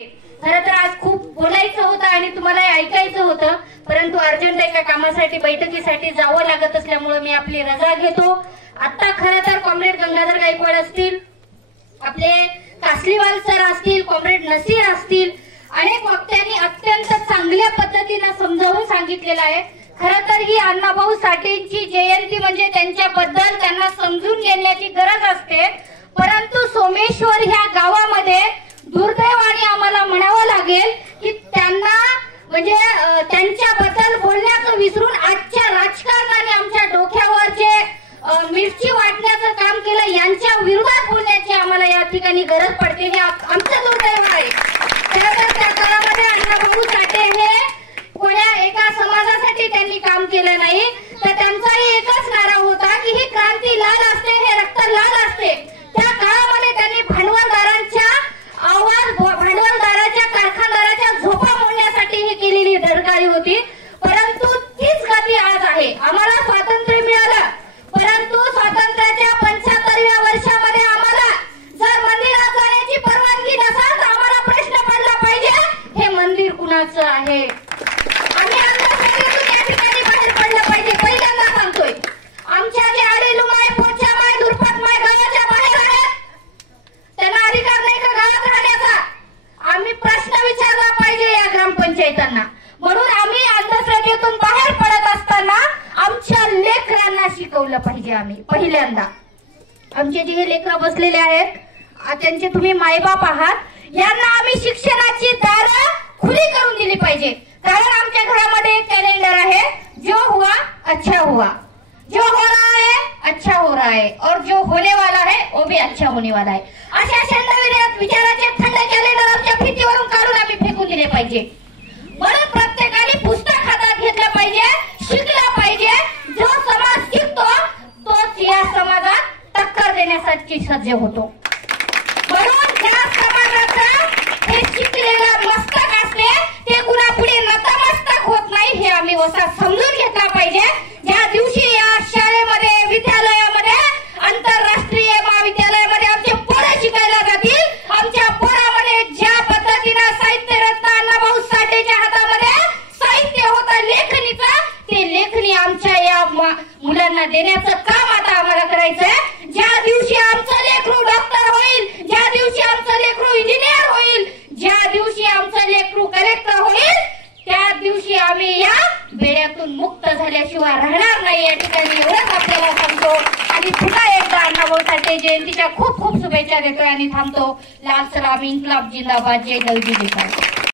खरं तर आज खूप बोलायचं होतं आणि तुम्हाला ऐकायचं होतं, परंतु अर्जंट एका कामासाठी बैठकीसाठी जावं लागत असल्यामुळे मी आपली रजा घेतो। आता खरं तर कॉम्रेड गंगाधर गायकवाड असतील, आपले कासलीवाल सर असतील, कॉम्रेड नसीर असतील, अनेक वक्त्यांनी अत्यंत चांगल्या पद्धतीने समजावून सांगितलेलं आहे। खरं तर ही अण्णाभाऊ साठेंची जयंती म्हणजे त्यांच्याबद्दल त्यांना समजून घेण्याची गरज असते, परंतु सोमेश्वर ह्या गावामध्ये दुर्दैवाने आम्हाला म्हणावं लागेल की त्यांना म्हणजे त्यांच्याबद्दल बोलण्याचं विसरून आजच्या राजकारणाने आमच्या डोक्यावर जे मिरची वाटण्याचं काम केलं, यांच्या विरोधात बोलण्याची आम्हाला या ठिकाणी गरज पडते। हे आमचं दुर्दैव आहे। त्या काळामध्ये अण्णाभाऊ साठे हे कोण्या एका समाजासाठी त्यांनी काम केलं नाही, तर त्यांचाही एकच नारा होता की ही क्रांती लाल असते, हे रक्त लाल असते। त्या काळामध्ये त्यांनी भांडवलदारांच्या भांडवलदाराच्या कारखानदाराच्या झोपा मोडण्यासाठी ही केलेली दरकारी होती, परंतु तीच गती आज आहे। आम्हाला स्वातंत्र्य मिळालं, परंतु स्वातंत्र्याच्या 75व्या वर्षामध्ये आम्हाला जर मंदिरात जाण्याची परवानगी नसेल तर आम्हाला प्रश्न पडला पाहिजे, हे मंदिर कुणाचं आहे? आम्ही अंधश्रद्धेतून या ठिकाणी बाहेर पडलं पाहिजे। पहिल्यांदा सांगतोय, आमच्या जे आडेलुमाय, पोचामाय, दुर्पतमाय गावाच्या बाहेर आहेत, त्यांना अधिकार नाही का गावात राहण्याचा? आम्ही प्रश्न विचारला पाहिजे या ग्रामपंचायतांना। म्हणून आम्ही अंधश्रद्धेतून बाहेर पडत असताना आमच्या लेकरांना शिकवलं पाहिजे। आम्ही पहिल्यांदा आमचे जे हे लेकरं बसलेले आहेत, त्यांचे तुम्ही मायबाप आहात, यांना आम्ही शिक्षणाची दारं खुली करून दिली पाहिजे। कारण आमच्या घरामध्ये एक कॅलेंडर आहे, जो हुआ अच्छा हुआ, जो हो रहा है अच्छा हो रहा है, और जो होने वाला है वो भी अच्छा होने वाला है। अशा शंडविर विचाराचे थंड कॅलेंडर आमच्या भिंतीवरून काढून आम्ही फेकून दिले पाहिजे। म्हणून प्रत्येकाने पुस्तक हातात घेतलं पाहिजे, शिकला पाहिजे। जो समाज शिकतो तोच या समाजात टक्कर देण्यासाठी सज्ज होतो। म्हणून ज्या समाजाचा हे शिकलेला मस्तक असते ते कुणापुढे नतमस्तक होत नाही, हे आम्ही वसा समजून घेतला पाहिजे। ज्या दिवशी या शाळेमध्ये, विद्यालयामध्ये, आंतरराष्ट्रीय महाविद्यालयामध्ये आमचे पोरं शिकायला जातील, आमच्या पोरामध्ये ज्या पद्धतीने साहित्य रत्न अण्णाभाऊ साठेच्या हातामध्ये साहित्य होतं लेखणीचं, ते लेखणी आमच्या या मुलांना देण्याचं काम आता आम्हाला करायचंय। ज्या दिवशी आमचं लेकरू डॉक्टर होईल, ज्या दिवशी आमचं लेकरू इंजिनियर होईल, ज्या दिवशी आमचं लेकरू कलेक्टर होईल, त्या दिवशी आम्ही या बेड्यातून मुक्त झाल्याशिवाय राहणार नाही, या ठिकाणी एवढंच आपल्याला सांगतो। आणि पुन्हा एकदा अण्णाभाऊ साठे जयंतीच्या खूप खूप शुभेच्छा देतोय आणि थांबतो। लाल सलाम, इन्कलाब जिंदाबाद, जय दलजी.